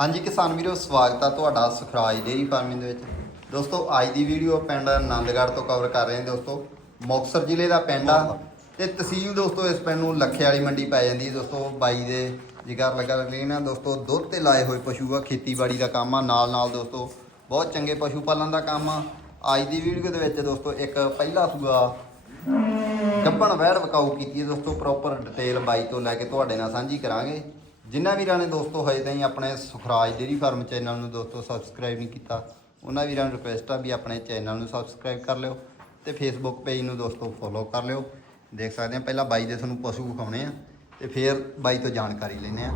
ਹਾਂਜੀ ਕਿਸਾਨ ਵੀਰੋ, ਸਵਾਗਤ ਆ ਤੁਹਾਡਾ ਸੁਖਰਾਜ ਡੇਰੀ ਫਾਰਮਿੰਗ ਦੇ ਵਿੱਚ। ਦੋਸਤੋ, ਅੱਜ ਦੀ ਵੀਡੀਓ ਪਿੰਡ ਆਨੰਦਗੜ੍ਹ ਤੋਂ ਕਵਰ ਕਰ ਰਹੇ ਹਾਂ ਦੋਸਤੋ। ਮੁਕਤਸਰ ਜ਼ਿਲ੍ਹੇ ਦਾ ਪਿੰਡ ਆ ਤੇ ਤਹਿਸੀਲ ਦੋਸਤੋ, ਇਸ ਪਿੰਡ ਨੂੰ ਲੱਖੇ ਵਾਲੀ ਮੰਡੀ ਪੈ ਜਾਂਦੀ ਹੈ ਦੋਸਤੋ। ਬਾਈ ਦੇ ਜਿਗਰ ਲੱਗਾ ਲੈਣਾ ਦੋਸਤੋ, ਦੁੱਧ ਤੇ ਲਾਏ ਹੋਏ ਪਸ਼ੂ ਆ, ਖੇਤੀਬਾੜੀ ਦਾ ਕੰਮ ਆ ਨਾਲ ਨਾਲ ਦੋਸਤੋ, ਬਹੁਤ ਚੰਗੇ ਪਸ਼ੂ ਪਾਲਣ ਦਾ ਕੰਮ ਆ। ਅੱਜ ਦੀ ਵੀਡੀਓ ਦੇ ਵਿੱਚ ਦੋਸਤੋ, ਇੱਕ ਪਹਿਲਾ ਸੂਆ ਗੱਬਣ ਵੈੜ ਵਕਾਊ ਕੀਤੀ ਹੈ ਦੋਸਤੋ ਪ੍ਰੋਪਰ ਡਿਟੇਲ ਬਾਈ ਤੋਂ ਲੈ ਕੇ ਤੁਹਾਡੇ ਨਾਲ ਸਾਂਝੀ ਕਰਾਂਗੇ। ਜਿਨ੍ਹਾਂ ਵੀਰਾਂ ਨੇ ਦੋਸਤੋ ਹਜੇ ਤਾਈਂ ਆਪਣੇ ਸੁਖਰਾਜ ਡੇਰੀ ਫਾਰਮ ਚੈਨਲ ਨੂੰ ਦੋਸਤੋ ਸਬਸਕ੍ਰਾਈਬ ਨਹੀਂ ਕੀਤਾ, ਉਹਨਾਂ ਵੀਰਾਂ ਨੂੰ ਰਿਕੁਐਸਟ ਆ ਵੀ ਆਪਣੇ ਚੈਨਲ ਨੂੰ ਸਬਸਕ੍ਰਾਈਬ ਕਰ ਲਿਓ ਤੇ ਫੇਸਬੁੱਕ ਪੇਜ ਨੂੰ ਦੋਸਤੋ ਫੋਲੋ ਕਰ ਲਿਓ। ਦੇਖ ਸਕਦੇ ਆ ਪਹਿਲਾਂ ਬਾਈ ਦੇ ਤੁਹਾਨੂੰ ਪਸ਼ੂ ਵਿਖਾਉਣੇ ਆ ਤੇ ਫਿਰ ਬਾਈ ਤੋਂ ਜਾਣਕਾਰੀ ਲੈਣੇ ਆ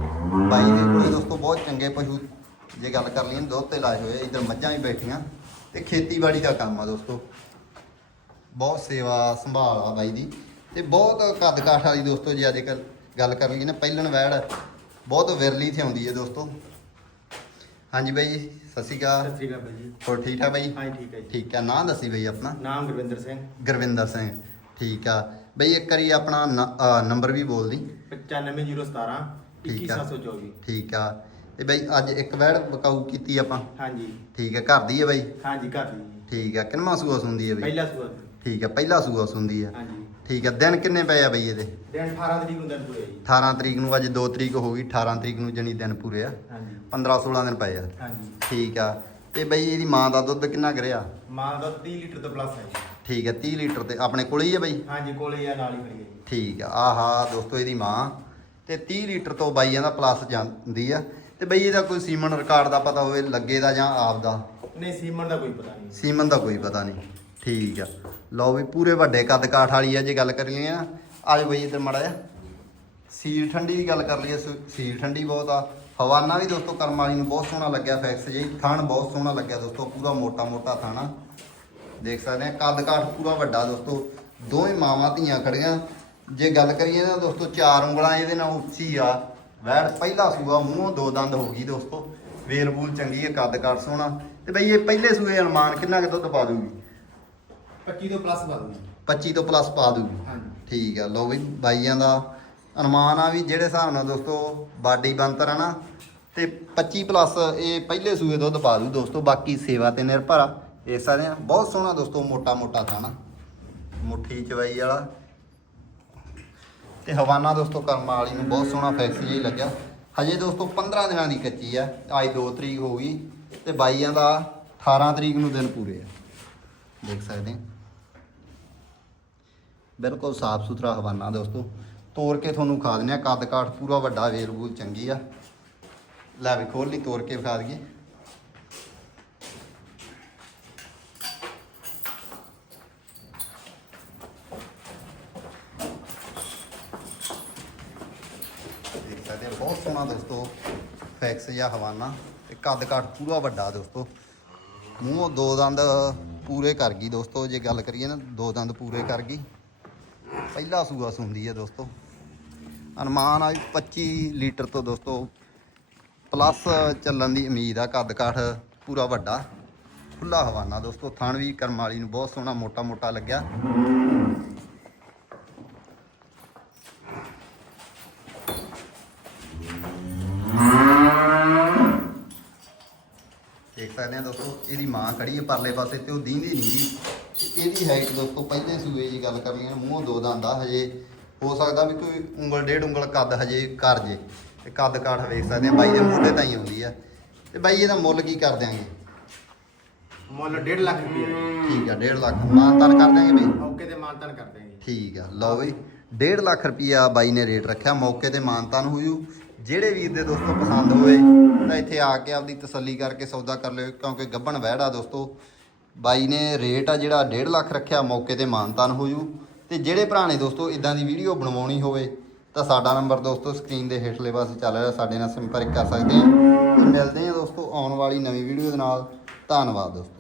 ਬਾਈ ਦੇ ਕੋਲੇ ਦੋਸਤੋ ਬਹੁਤ ਚੰਗੇ ਪਸ਼ੂ ਜੇ ਗੱਲ ਕਰ ਲਈਏ, ਦੁੱਧ ਤੇ ਲਾਏ ਹੋਏ ਆ, ਇੱਧਰ ਮੱਝਾਂ ਵੀ ਬੈਠੀਆਂ ਤੇ ਖੇਤੀਬਾੜੀ ਦਾ ਕੰਮ ਆ ਦੋਸਤੋ। ਬਹੁਤ ਸੇਵਾ ਸੰਭਾਲ ਆ ਬਾਈ ਦੀ ਤੇ ਬਹੁਤ ਕੱਦ ਕਾਠ ਵਾਲੀ ਦੋਸਤੋ ਜੇ ਅੱਜ ਕੱਲ ਗੱਲ ਕਰ ਲਈਏ ਨਾ, ਪਹਿਲਣ ਵੈੜ ਬਹੁਤ ਵਿਰਲੀ ਤੇ ਆਉਂਦੀ ਹੈ ਦੋਸਤੋ। ਹਾਂਜੀ ਬਾਈ ਜੀ, ਸਤਿ ਸ਼੍ਰੀ ਅਕਾਲ। ਸਤਿ ਸ੍ਰੀ ਅਕਾਲ ਬਾਈ ਜੀ। ਹੋਰ ਠੀਕ ਠਾਕ ਬਾਈ? ਹਾਂ ਠੀਕ ਹੈ ਜੀ। ਠੀਕ ਆ ਨਾਂ ਦੱਸੀ ਬਾਈ ਆਪਣਾ? ਨਾਮ ਗੁਰਵਿੰਦਰ ਸਿੰਘ। ਗੁਰਵਿੰਦਰ ਸਿੰਘ ਠੀਕ ਆ। ਬਈ ਇੱਕ ਵਾਰੀ ਆਪਣਾ ਨ- ਅਹ ਨੰਬਰ ਵੀ ਬੋਲ ਦੀ। 95017 ਠੀਕ ਆ। 21724 ਠੀਕ ਆ। ਤੇ ਬਈ ਅੱਜ ਇੱਕ ਵੈੜ ਬਕਾਊ ਕੀਤੀ ਆਪਾਂ। ਹਾਂਜੀ। ਠੀਕ ਆ ਘਰ ਦੀ ਹੈ ਬਾਈ? ਹਾਂਜੀ ਘਰ ਦੀ। ਠੀਕ ਆ ਕਿੰਨਵਾਂ ਸੂਆ ਸੁੰਦੀ ਹੈ ਬਈ? ਪਹਿਲਾ ਸੂਆ। ਠੀਕ ਆ ਪਹਿਲਾ ਸੂਆ ਸੁੰਦੀ ਆ। ਹਾਂਜੀ। ਠੀਕ ਆ ਦਿਨ ਕਿੰਨੇ ਪਏ ਆ ਬਈ ਇਹਦੇ? ਦਿਨ 18 ਤਰੀਕ ਨੂੰ ਦਿਨ ਪੂਰੇ ਜੀ। 18 ਤਰੀਕ ਨੂੰ ਅੱਜ 2 ਤਰੀਕ ਹੋ ਗਈ 18 ਤਰੀਕ ਨੂੰ ਜਣੀ ਦਿਨ ਪੂਰੇ ਆ। ਹਾਂਜੀ। 15 16 ਦਿਨ ਪਏ ਆ। ਹਾਂਜੀ। ਠੀਕ ਆ ਤੇ ਬਈ ਇਹਦੀ ਮਾਂ ਦਾ ਦੁੱਧ ਕਿੰਨਾ ਕਰਿਆ ਮਾਂ ਦਾ 30 ਲੀਟਰ ਤੋਂ ਪਲੱਸ ਹੈ ਜੀ। ਠੀਕ ਆ 30 ਲੀਟਰ ਤੇ ਆਪਣੇ ਕੋਲ ਹੀ ਆ ਬਈ? ਹਾਂਜੀ ਕੋਲੇ ਆ ਨਾਲ ਹੀ ਖੜੀ ਹੈ ਜੀ। ਠੀਕ ਆ ਆਹਾ ਦੋਸਤੋ ਇਹਦੀ ਮਾਂ। ਤੇ 30 ਲੀਟਰ ਤੋਂ ਬਾਈਆਂ ਦਾ ਪਲੱਸ ਜਾਂਦੀ ਆ। ਤੇ ਬਈ ਇਹਦਾ ਕੋਈ ਸੀਮਨ ਰਿਕਾਰਡ ਦਾ ਪਤਾ ਹੋਵੇ ਲੱਗੇ ਦਾ ਜਾਂ ਆਪ ਦਾ? ਨਹੀਂ ਸੀਮਨ ਦਾ ਕੋਈ ਪਤਾ ਨਹੀਂ। ਸੀਮਨ ਦਾ ਕੋਈ ਪਤਾ ਨਹੀਂ। ਠੀਕ ਆ। ਲਓ ਵੀ ਪੂਰੇ ਵੱਡੇ ਕੱਦ ਕਾਠ ਵਾਲੀ ਆ ਜੇ ਗੱਲ ਕਰ ਲਈਏ ਆ ਆਜੋ ਬਈ ਇੱਧਰ ਮੜਾ ਜਾ ਸੀਲ ਠੰਡੀ ਦੀ ਗੱਲ ਕਰ ਲਈਏ ਸੋ ਸੀਲ ਠੰਡੀ ਬਹੁਤ ਆ। ਹਵਾਨਾ ਵੀ ਦੋਸਤੋ ਕਰਮ ਵਾਲੀ ਨੂੰ ਬਹੁਤ ਸੋਹਣਾ ਲੱਗਿਆ ਫੈਕਸ ਜੀ। ਥਣ ਬਹੁਤ ਸੋਹਣਾ ਲੱਗਿਆ ਦੋਸਤੋ, ਪੂਰਾ ਮੋਟਾ ਮੋਟਾ ਥਾਣਾ ਦੇਖ ਸਕਦੇ ਆ, ਕੱਦ ਕਾਠ ਪੂਰਾ ਵੱਡਾ ਦੋਸਤੋ। ਦੋਵੇਂ ਮਾਵਾਂ ਧੀਆਂ ਖੜੀਆਂ। ਜੇ ਗੱਲ ਕਰੀਏ ਨਾ ਦੋਸਤੋ, ਚਾਰ ਉਂਗਲਾਂ ਇਹਦੇ ਨਾਲ ਉੱਚੀ ਆ। ਵੈੜ ਪਹਿਲਾ ਸੂਆ ਮੂੰਹੋਂ ਦੋ ਦੰਦ ਹੋ ਗਈ ਦੋਸਤੋ। ਵੇਲ ਬੂਲ ਚੰਗੀ ਹੈ ਕੱਦ ਕਾਠ ਸੋਹਣਾ। ਤੇ ਬਈ ਇਹ ਪਹਿਲੇ ਸੂਏ ਅਨੁਮਾਨ ਕਿੰਨਾ ਕੁ ਦੁੱਧ ਪਾ ਦੂਗੀ? 25 ਤੋਂ ਪਲੱਸ ਪਾ ਦੂੰਗਾ। 25 ਤੋਂ ਪਲੱਸ ਪਾ ਦੂਗੀ। ਹਾਂਜੀ। ਠੀਕ ਆ ਲਓ ਵੀ ਬਾਈਆਂ ਦਾ ਅਨੁਮਾਨ ਆ ਵੀ ਜਿਹੜੇ ਹਿਸਾਬ ਨਾਲ ਦੋਸਤੋ ਬਾਡੀ ਬੰਤਰ ਆ ਨਾ ਤੇ 25 ਪਲੱਸ ਇਹ ਪਹਿਲੇ ਸੂਏ ਦੁੱਧ ਪਾ ਦੂ ਦੋਸਤੋ ਬਾਕੀ ਸੇਵਾ ਤੇ ਨਿਰਭਰ ਆ। ਇਹ ਸਾਰੇ ਆ। ਬਹੁਤ ਸੋਹਣਾ ਦੋਸਤੋ ਮੋਟਾ ਮੋਟਾ ਥਾਣਾ ਮੁੱਠੀ ਚਵਾਈ ਵਾਲਾ। ਤੇ ਹਵਾਨਾ ਦੋਸਤੋ ਕਰਮ ਵਾਲੀ ਨੂੰ ਬਹੁਤ ਸੋਹਣਾ ਫੈਕਸ ਜਿਹਾ ਹੀ ਲੱਗਿਆ। ਹਜੇ ਦੋਸਤੋ 15 ਦਿਨਾਂ ਦੀ ਕੱਚੀ ਆ ਅੱਜ 2 ਤਰੀਕ ਹੋ ਗਈ ਤੇ ਬਾਈਆਂ ਦਾ 18 ਤਰੀਕ ਨੂੰ ਦਿਨ ਪੂਰੇ ਆ। ਦੇਖ ਸਕਦੇ ਆ ਬਿਲਕੁਲ ਸਾਫ਼ ਸੁਥਰਾ ਹਵਾਨਾ ਦੋਸਤੋ। ਤੋੜ ਕੇ ਤੁਹਾਨੂੰ ਖਾ ਦਿੰਦੇ ਆ ਕੱਦ ਕਾਠ ਪੂਰਾ ਵੱਡਾ ਵੇਲ ਵੂਲ ਚੰਗੀ ਆ। ਲੈ ਵੀ ਖੋਲ ਲਈ ਤੋੜ ਕੇ ਖਾ ਦਈਏ। ਦੇਖ ਸਕਦੇ ਬਹੁਤ ਸੋਹਣਾ ਦੋਸਤੋ ਫੈਕਸ ਜਾਂ ਹਵਾਨਾ ਤੇ ਕੱਦ ਕਾਠ ਪੂਰਾ ਵੱਡਾ ਦੋਸਤੋ। ਮੂੰਹੋਂ ਦੋ ਦੰਦ ਪੂਰੇ ਕਰ ਗਈ ਦੋਸਤੋ, ਜੇ ਗੱਲ ਕਰੀਏ ਨਾ, ਦੋ ਦੰਦ ਪੂਰੇ ਕਰ ਗਈ। ਪਹਿਲਾ ਸੂਆ ਸੁੰਦੀ ਹੈ ਦੋਸਤੋ। ਅਨੁਮਾਨ ਆ ਵੀ 25 ਲੀਟਰ ਤੋਂ ਦੋਸਤੋ, ਪਲੱਸ ਚੱਲਣ ਦੀ ਉਮੀਦ ਆ, ਕੱਦ ਕਾਠ ਪੂਰਾ ਵੱਡਾ। ਖੁੱਲਾ ਹਵਾਨਾ ਦੋਸਤੋ, ਥਣ ਵੀ ਕਰਮਾਲੀ ਨੂੰ ਬਹੁਤ ਸੋਹਣਾ ਮੋਟਾ ਮੋਟਾ ਲੱਗਿਆ। ਸਕਦੇ ਆ ਦੋਸਤੋ ਇਹਦੀ ਮਾਂ ਖੜੀ ਹੈ ਪਰਲੇ ਪਾਸੇ ਤੇ ਉਹ ਦੀਂਦੀ ਨਹੀਂ ਜੀ। ਤੇ ਇਹਦੀ ਹਾਈਟ ਦੋਸਤੋ ਪਹਿਲੇ ਸੂਏ ਦੀ ਗੱਲ ਕਰ ਲਈਏ ਮੂੰਹ ਦੋ ਦੰਦ ਆ ਹਜੇ। ਹੋ ਸਕਦਾ ਵੀ ਕੋਈ ਉਂਗਲ ਡੇਢ ਉਂਗਲ ਕੱਦ ਹਜੇ ਕਰ ਜੇ। ਤੇ ਕੱਦ ਕਾਠ ਵੇਖ ਸਕਦੇ ਆ ਬਾਈ ਦੇ ਮੋਢੇ ਤਾਈਂ ਆਉਂਦੀ ਆ। ਤੇ ਬਾਈ ਇਹਦਾ ਮੁੱਲ ਕੀ ਕਰ ਦਿਆਂਗੇ? ਮੁੱਲ 1.5 ਲੱਖ ਰੁਪਏ ਠੀਕ ਆ 1.5 ਲੱਖ। ਮਾਨ ਤਾਨ ਕਰ ਦਿਆਂਗੇ ਬਾਈ? ਮੌਕੇ ਤੇ ਮਾਨਤਨ ਕਰ ਦੇਣਗੇ ਠੀਕ ਆ ਲਓ ਬਈ। 1.5 ਲੱਖ ਰੁਪਿਆ ਬਾਈ ਨੇ ਰੇਟ ਰੱਖਿਆ ਮੌਕੇ ਤੇ ਮਾਨਤਾਨ ਹੋਊ ਜਿਹੜੇ ਵੀਰ ਦੇ ਦੋਸਤੋ ਪਸੰਦ ਹੋਵੇ ਤਾਂ ਇੱਥੇ ਆ ਕੇ ਆਪਦੀ ਤਸੱਲੀ ਕਰਕੇ ਸੌਦਾ ਕਰ ਲਿਓ, ਕਿਉਂਕਿ ਗੱਬਣ ਵਹਿੜਾ ਦੋਸਤੋ। ਬਾਈ ਨੇ ਰੇਟ ਆ ਜਿਹੜਾ 1.5 ਲੱਖ ਰੱਖਿਆ, ਮੌਕੇ ਤੇ ਮਾਨਤਾਨ ਹੋਊ ਤੇ ਜਿਹੜੇ ਭਰਾ ਨੇ ਦੋਸਤੋ ਇਦਾਂ ਦੀ ਵੀਡੀਓ ਬਣਵਾਉਣੀ ਹੋਵੇ, ਤਾਂ ਸਾਡਾ ਨੰਬਰ ਦੋਸਤੋ ਸਕਰੀਨ ਦੇ ਹੇਠਲੇ ਪਾਸੇ ਚੱਲ ਰਿਹਾ, ਸਾਡੇ ਨਾਲ ਸੰਪਰਕ ਕਰ ਸਕਦੇ ਆ। ਮਿਲਦੇ ਆ ਦੋਸਤੋ ਆਉਣ ਵਾਲੀ ਨਵੀਂ ਵੀਡੀਓ ਦੇ ਨਾਲ। ਧੰਨਵਾਦ ਦੋਸਤੋ।